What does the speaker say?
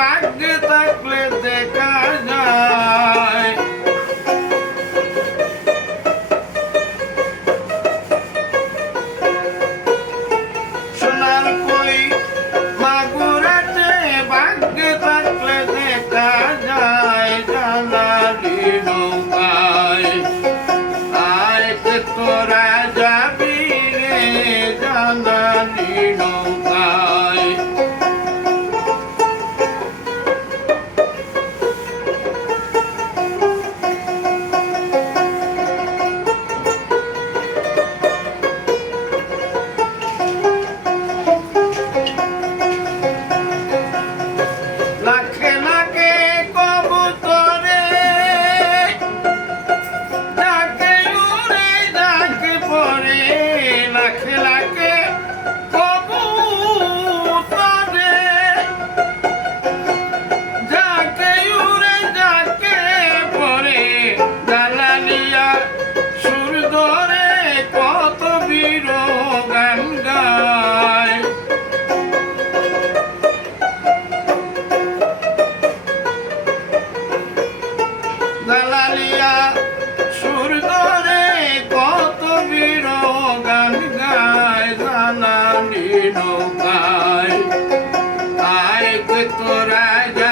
பார்த்து นี่ i got